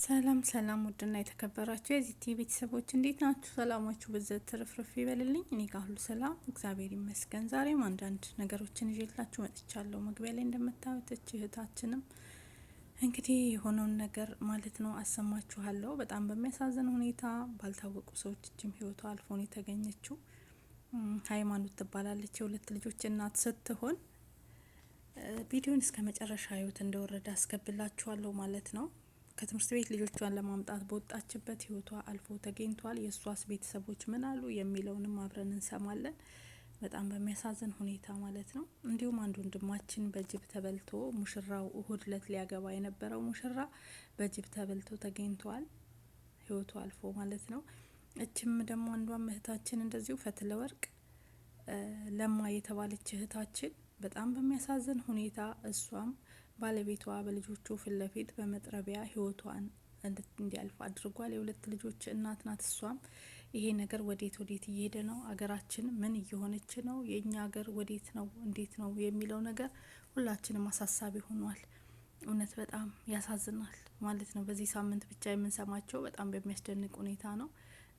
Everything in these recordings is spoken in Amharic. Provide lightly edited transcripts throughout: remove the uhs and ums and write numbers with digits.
ሰላም ሰላም ውድና የተከበራችሁ የዚህ ቲቪ ቤተሰቦች እንዴት ናችሁ? ሰላማችሁ በዘት ትርፍርፍ ይበልልኝ። እኔ ጋር ሁሉ ሰላም እግዚአብሔር ይመስገን። ዛሬም አንዳንድ ነገሮችን ይዤላችሁ መጥቻለሁ። መግቢያ ላይ እንደምታዩት እህታችንም እንግዲህ የሆነውን ነገር ማለት ነው አሰማችኋለሁ። በጣም በሚያሳዝን ሁኔታ ባልታወቁ ሰዎች እጅም ህይወቷ አልፎ ነው የተገኘችው። ሃይማኖት ትባላለች። የሁለት ልጆች እናት ስትሆን ቪዲዮን እስከ መጨረሻ ህይወት እንደወረደ አስገብላችኋለሁ ማለት ነው። ከትምህርት ቤት ልጆቿን ለማምጣት በወጣችበት ህይወቷ አልፎ ተገኝቷል። የእሷስ ቤተሰቦች ምን አሉ የሚለውንም አብረን እንሰማለን። በጣም በሚያሳዝን ሁኔታ ማለት ነው። እንዲሁም አንድ ወንድማችን በጅብ ተበልቶ ሙሽራው እሁድ ለት ሊያገባ የነበረው ሙሽራ በጅብ ተበልቶ ተገኝቷል፣ ህይወቱ አልፎ ማለት ነው። እችም ደግሞ አንዷም እህታችን እንደዚሁ ፈትለ ወርቅ ለማ የተባለች እህታችን በጣም በሚያሳዝን ሁኔታ እሷም ባለቤቷ በልጆቹ ፊት ለፊት በመጥረቢያ ህይወቷን እንዲያልፍ አድርጓል። የሁለት ልጆች እናት ናት። እሷም ይሄ ነገር ወዴት እየሄደ ነው? አገራችን ምን እየሆነች ነው? የእኛ ሀገር ወዴት ነው? እንዴት ነው የሚለው ነገር ሁላችንም አሳሳቢ ሆኗል። እውነት በጣም ያሳዝናል ማለት ነው። በዚህ ሳምንት ብቻ የምንሰማቸው በጣም በሚያስደንቅ ሁኔታ ነው።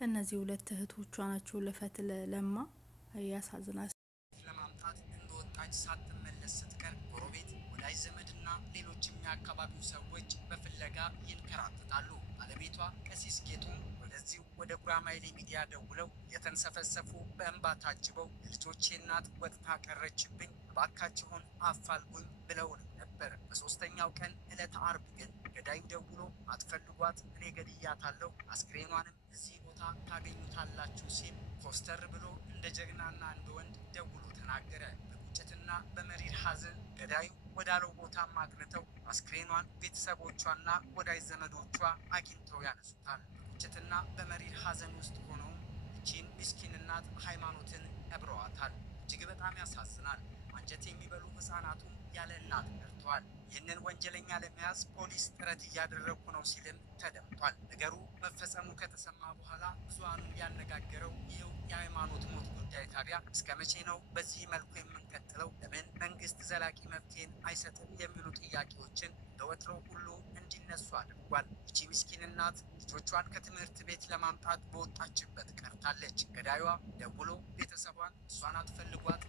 እነዚህ ሁለት እህቶቿ ናቸው። ለፈትለ ለማ ያሳዝናል። ለማምጣት እንደወጣች ሳትመለስ ስትቀር ጎረቤት፣ ወዳጅ ዘመድና ሌሎችም የአካባቢው ሰዎች በፍለጋ ይንከራተታሉ። ባለቤቷ ቀሲስ ጌጡም ወደዚሁ ወደ ጉራማይሌ ሚዲያ ደውለው የተንሰፈሰፉ በእንባ ታጅበው ልጆቼ እናት ወጥታ ቀረችብኝ፣ እባካችሁን አፋልጉኝ ብለው ነበር። በሶስተኛው ቀን ዕለተ አርብ ግን ገዳዩ ደውሎ አትፈልጓት፣ እኔ ገድያታለሁ፣ አስክሬኗንም እዚህ ቦታ ታገኙታላችሁ ሲል ኮስተር ብሎ እንደ ጀግናና እንደ ወንድ ደውሎ ተናገረ። በቁጭትና በመሪር ሐዘን ገዳዩ ወዳለው ቦታ አቅንተው አስክሬኗን ቤተሰቦቿና ወዳጅ ዘመዶቿ አግኝተው ያነሱታል። በቁጭትና በመሪር ሐዘን ውስጥ ሆነው እቺን ምስኪን እናት ሃይማኖትን ቀብረዋታል። እጅግ በጣም ያሳዝናል። አንጀት የሚበሉ ህጻናቱም ያለ እናት ቀርተዋል። ይህንን ወንጀለኛ ለመያዝ ፖሊስ ጥረት እያደረጉ ነው ሲልም ተደምጧል። ነገሩ መፈጸሙ ከተሰማ በኋላ ብዙሃኑን ያነጋገረው ይኸው የሃይማኖት ሞት ጉዳይ ታዲያ እስከ መቼ ነው በዚህ መልኩ የምንቀጥለው? ለምን መንግስት ዘላቂ መፍትሄን አይሰጥም? የሚሉ ጥያቄዎችን በወትሮው ሁሉ እንዲነሱ አድርጓል። ይቺ ምስኪን እናት ልጆቿን ከትምህርት ቤት ለማምጣት በወጣችበት ቀርታለች። ገዳዩዋ ደውሎ ቤተሰቧን እሷን አትፈልጓት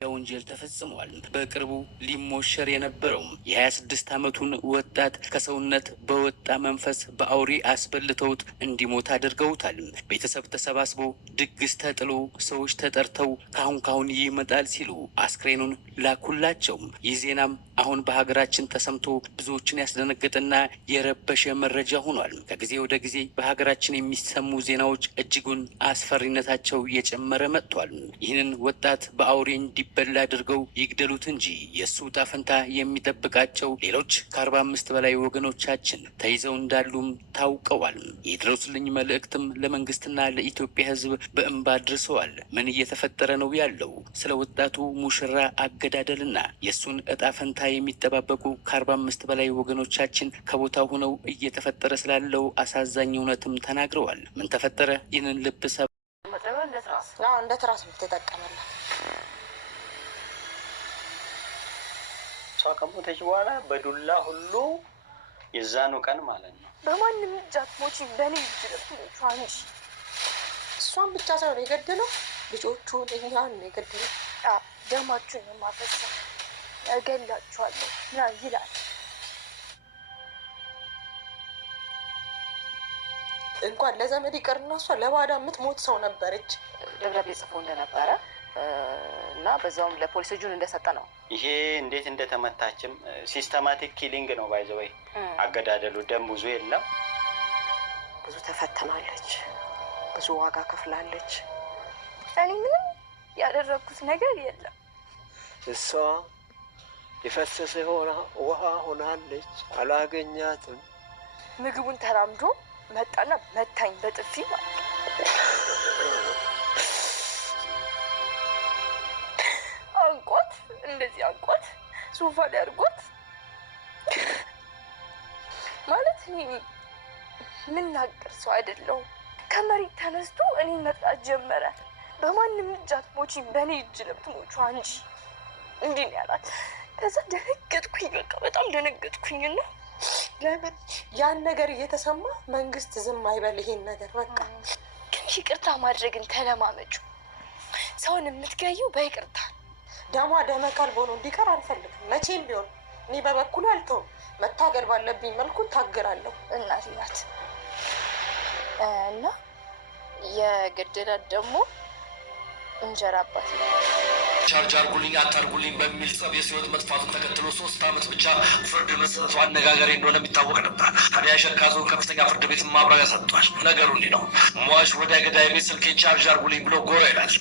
ወንጀል ተፈጽሟል። በቅርቡ ሊሞሸር የነበረው የ26 ዓመቱን ወጣት ከሰውነት በወጣ መንፈስ በአውሬ አስበልተውት እንዲሞት አድርገውታል። ቤተሰብ ተሰባስቦ ድግስ ተጥሎ ሰዎች ተጠርተው ካሁን ይመጣል ሲሉ አስክሬኑን ላኩላቸው። ይህ ዜናም አሁን በሀገራችን ተሰምቶ ብዙዎችን ያስደነገጠና የረበሸ መረጃ ሆኗል። ከጊዜ ወደ ጊዜ በሀገራችን የሚሰሙ ዜናዎች እጅጉን አስፈሪነታቸው እየጨመረ መጥቷል። ይህንን ወጣት በአውሬ እንዲበላ አድርገው ይግደሉት እንጂ የእሱ ዕጣ ፈንታ የሚጠብቃቸው ሌሎች ከ45 በላይ ወገኖቻችን ተይዘው እንዳሉም ታውቀዋል። የድረሱልኝ መልእክትም ለመንግስትና ለኢትዮጵያ ሕዝብ በእንባ አድርሰዋል። ምን እየተፈጠረ ነው ያለው? ስለ ወጣቱ ሙሽራ አገዳደልና የእሱን ዕጣ ፈንታ የሚጠባበቁ ከ45 በላይ ወገኖቻችን ከቦታው ሆነው እየተፈጠረ ስላለው አሳዛኝ እውነትም ተናግረዋል። ምን ተፈጠረ? ይህንን ልብ ሰብ እንደ ትራስ ተጠቀመላት። እሷ ከሞተች በኋላ በዱላ ሁሉ የዛኑ ቀን ማለት ነው። በማንም እጅ አትሞቺም፣ በእኔ እጅ ለትሞቹ አንቺ። እሷን ብቻ ሳይሆን የገደለው ልጆቹን እኛን ነው የገደለው። ደማችሁን የማፈሰው እገላችኋለሁ ና ይላል። እንኳን ለዘመድ ይቀርና እሷ ለባዳ የምትሞት ሰው ነበረች። ደብዳቤ ጽፎ እንደነበረ እና በዛውም ለፖሊስ እጁን እንደሰጠ ነው። ይሄ እንዴት እንደተመታችም ሲስተማቲክ ኪሊንግ ነው። ባይዘወይ አገዳደሉ ደም ብዙ የለም። ብዙ ተፈተናለች፣ ብዙ ዋጋ ከፍላለች። እኔ ምንም ያደረግኩት ነገር የለም። እሷ የፈሰሰ ሆና ውሃ ሆናለች። አላገኛትም። ምግቡን ተራምዶ መጣና መታኝ በጥፊ ማለት አንቆት፣ እንደዚህ አንቆት ሶፋ ላይ አድርጎት ማለት ምን ናገር ሰው አይደለሁም። ከመሬት ተነስቶ እኔ መጥራት ጀመረ። በማንም እጅ አትሞቺም፣ በእኔ እጅ ለምትሞቹ አንቺ እንዲህ ነው ያላት። ከዛ ደነገጥኩኝ፣ በቃ በጣም ደነገጥኩኝና ለምን ያን ነገር እየተሰማ መንግስት ዝም አይበል? ይሄን ነገር በቃ ግን ይቅርታ ማድረግን ተለማመጩ። ሰውን የምትገዩ በይቅርታ። ደሟ ደመ ከልብ ሆኖ እንዲቀር አልፈልግም መቼም ቢሆን። እኔ በበኩሉ አልተውም። መታገል ባለብኝ መልኩ ታገላለሁ። እናቴ ናት እና የገደላት ደግሞ እንጀራ አባት ነው። ቻርጅ አርጉልኝ አታርጉልኝ በሚል ጸብ የህይወት መጥፋቱን ተከትሎ 3 ዓመት ብቻ ፍርድ መስጠቱ አነጋጋሪ እንደሆነ የሚታወቅ ነበር። ታዲያ ሸካ ዞን ከፍተኛ ፍርድ ቤት ማብራሪያ ሰጥቷል። ነገሩ እንዲህ ነው። ሟች ወደ ገዳይ ቤት ስልኬን ቻርጅ አርጉልኝ ብሎ ጎራ ይላል።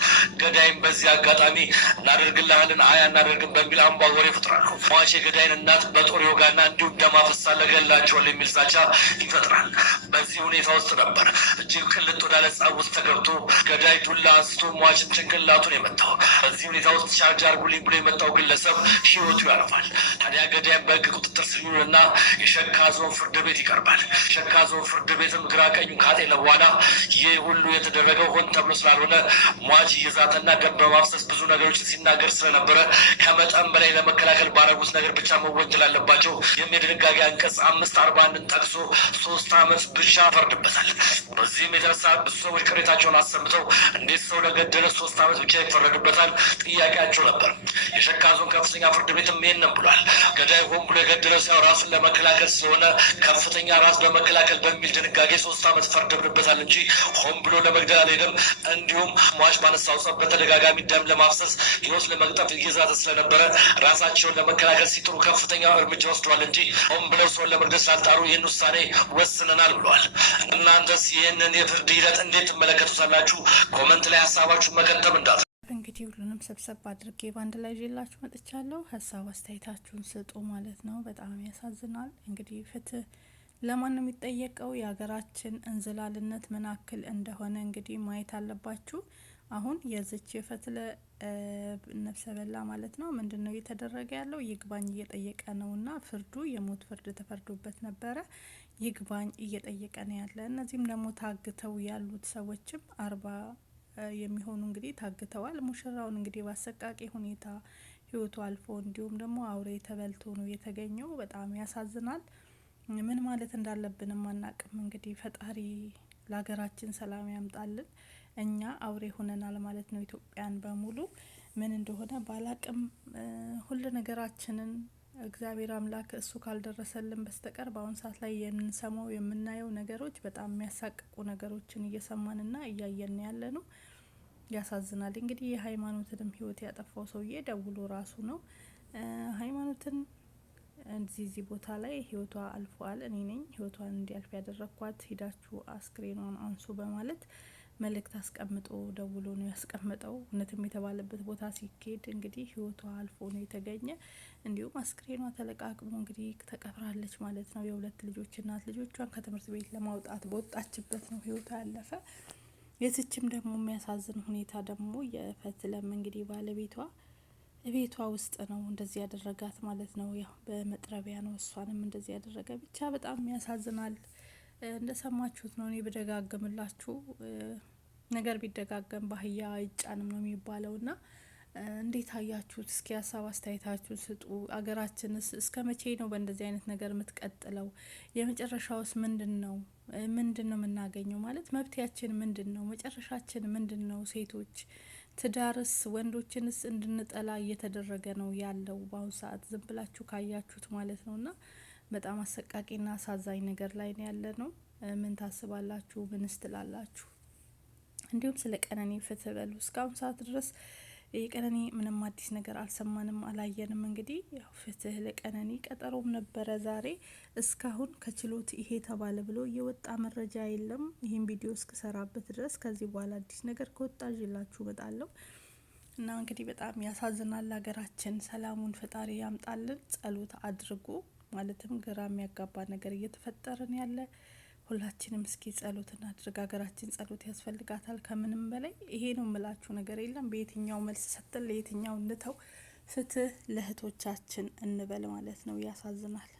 ገዳይም በዚህ አጋጣሚ እናደርግልሃልን አያ እናደርግም በሚል አምባጓሮ ይፈጥራሉ። ሟች የገዳይን እናት በጦር ይወጋና እንዲሁም ደም አፈሳለሁ እገላቸዋለሁ የሚል ዛቻ ይፈጥራል። በዚህ ሁኔታ ውስጥ ነበር እጅግ ቅልጥ ወዳለ ጸብ ውስጥ ተገብቶ ገዳይ ዱላ አንስቶ ሟችን ጭንቅላቱን የመታው። በዚህ ሁኔታ ውስጥ ቻርጅ አርጉልኝ ብሎ የመጣው ግለሰብ ህይወቱ ያልፋል። ታዲያ ገዳይም በህግ ቁጥጥር ስር ይውልና የሸካ ዞን ፍርድ ቤት ይቀርባል። ሸካ ዞን ፍርድ ቤትም ግራ ቀኙን ካጤነ በኋላ ይህ ሁሉ የተደረገው ሆን ተብሎ ስላልሆነ ሟች እየዛተና ደም በማፍሰስ ብዙ ነገሮችን ሲናገር ስለነበረ ከመጠን በላይ ለመከላከል ባረጉት ነገር ብቻ መወንጀል አለባቸው የሚል ድንጋጌ አንቀጽ 541ን ጠቅሶ 3 ዓመት ብቻ ፈርድበታል። በዚህም የተነሳ ብዙ ሰዎች ቅሬታቸውን አሰምተው እንዴት ሰው ለገደለ 3 ዓመት ብቻ ይፈረድበታል ጥያቄያቸው ነበር። የሸካ ዞን ከፍተኛ ፍርድ ቤትም ይሄንን ብሏል። ገዳይ ሆን ብሎ የገደለው ሰው ራሱን ለመከላከል ስለሆነ ከፍተኛ ራስ በመከላከል በሚል ድንጋጌ 3 ዓመት ፈርድብበታል እንጂ ሆን ብሎ ለመግደል አልሄደም። እንዲሁም ሟች ባነሳው ጸብ በተደጋጋሚ ደም ለማፍሰስ ህይወት ለመቅጠፍ እየዛተ ስለነበረ ራሳቸውን ለመከላከል ሲጥሩ ከፍተኛ እርምጃ ወስደዋል እንጂ ሆን ብለው ሰውን ለመግደል ስላልጣሩ ይህን ውሳኔ ወስነናል ብለዋል። እናንተስ ይህንን የፍርድ ሂደት እንዴት ትመለከቱታላችሁ? ኮመንት ላይ ሀሳባችሁን መከተብ እንዳት እንግዲህ ሁሉንም ሰብሰብ አድርጌ በአንድ ላይ ይዤላችሁ መጥቻለሁ። ሀሳብ አስተያየታችሁን ስጡ ማለት ነው። በጣም ያሳዝናል። እንግዲህ ፍትህ ለማን ነው የሚጠየቀው? የሀገራችን እንዝላልነት ምን ያክል እንደሆነ እንግዲህ ማየት አለባችሁ። አሁን የዝች የፈትለ ነፍሰ በላ ማለት ነው ምንድን ነው እየተደረገ ያለው? ይግባኝ እየጠየቀ ነውና ፍርዱ የሞት ፍርድ ተፈርዶበት ነበረ። ይግባኝ እየጠየቀ ነው ያለ። እነዚህም ደግሞ ታግተው ያሉት ሰዎችም 40 የሚሆኑ እንግዲህ ታግተዋል። ሙሽራውን እንግዲህ በአሰቃቂ ሁኔታ ህይወቱ አልፎ እንዲሁም ደግሞ አውሬ ተበልቶ ነው የተገኘው። በጣም ያሳዝናል። ምን ማለት እንዳለብንም አናቅም። እንግዲህ ፈጣሪ ለሀገራችን ሰላም ያምጣልን። እኛ አውሬ ሆነናል ማለት ነው። ኢትዮጵያን በሙሉ ምን እንደሆነ ባላቅም ሁሉ ነገራችንን እግዚአብሔር አምላክ እሱ ካልደረሰልን በስተቀር በአሁን ሰዓት ላይ የምንሰማው የምናየው ነገሮች በጣም የሚያሳቅቁ ነገሮችን እየሰማንና እያየን ያለ ነው። ያሳዝናል። እንግዲህ የሃይማኖትንም ህይወት ያጠፋው ሰውዬ ደውሎ ራሱ ነው ሃይማኖትን እዚህ ቦታ ላይ ህይወቷ አልፏል፣ እኔ ነኝ ህይወቷን እንዲያልፍ ያደረኳት፣ ሂዳችሁ አስክሬኗን አንሱ በማለት መልእክት አስቀምጦ ደውሎ ነው ያስቀመጠው። እውነትም የተባለበት ቦታ ሲኬድ እንግዲህ ህይወቷ አልፎ ነው የተገኘ። እንዲሁም አስክሬኗ ተለቃቅሞ እንግዲህ ተቀብራለች ማለት ነው። የሁለት ልጆች እናት ልጆቿን ከትምህርት ቤት ለማውጣት በወጣችበት ነው ህይወቷ ያለፈ። የዚችም ደግሞ የሚያሳዝን ሁኔታ ደግሞ የፈትለም እንግዲህ ባለቤቷ ቤቷ ውስጥ ነው እንደዚህ ያደረጋት ማለት ነው። ያው በመጥረቢያ ነው እሷንም እንደዚህ ያደረገ። ብቻ በጣም ያሳዝናል። እንደሰማችሁት ነው። እኔ ብደጋግምላችሁ ነገር ቢደጋገም ባህያ አይጫንም ነው የሚባለው ና እንዴት አያችሁት? እስኪ ሀሳብ አስተያየታችሁን ስጡ። አገራችንስ እስከ መቼ ነው በእንደዚህ አይነት ነገር የምትቀጥለው? የመጨረሻውስ ምንድን ነው? ምንድን ነው የምናገኘው? ማለት መብትያችን ምንድን ነው? መጨረሻችን ምንድን ነው? ሴቶች ትዳርስ ወንዶችንስ እንድንጠላ እየተደረገ ነው ያለው በአሁኑ ሰዓት ዝም ብላችሁ ካያችሁት ማለት ነው። ና በጣም አሰቃቂና አሳዛኝ ነገር ላይ ነው ያለ ነው። ምን ታስባላችሁ? ምንስ ትላላችሁ? እንዲሁም ስለ ቀነኒ ፍትህ በሉ። እስካሁን ሰዓት ድረስ የቀነኒ ምንም አዲስ ነገር አልሰማንም አላየንም። እንግዲህ ያው ፍትህ ለቀነኒ ቀጠሮም ነበረ ዛሬ። እስካሁን ከችሎት ይሄ ተባለ ብሎ የወጣ መረጃ የለም። ይህን ቪዲዮ እስክሰራበት ድረስ ከዚህ በኋላ አዲስ ነገር ከወጣ ይዤላችሁ እመጣለሁ። እና እንግዲህ በጣም ያሳዝናል። ሀገራችን ሰላሙን ፈጣሪ ያምጣልን። ጸሎት አድርጉ። ማለትም ግራ የሚያጋባ ነገር እየተፈጠረን ያለ ሁላችንም እስኪ ጸሎት እናድርግ። ሀገራችን ጸሎት ያስፈልጋታል ከምንም በላይ። ይሄ ነው የምላችሁ ነገር የለም። በየትኛው መልስ ሰጥተን ለየትኛው እንተው። ፍትህ ለእህቶቻችን እንበል ማለት ነው። ያሳዝናል።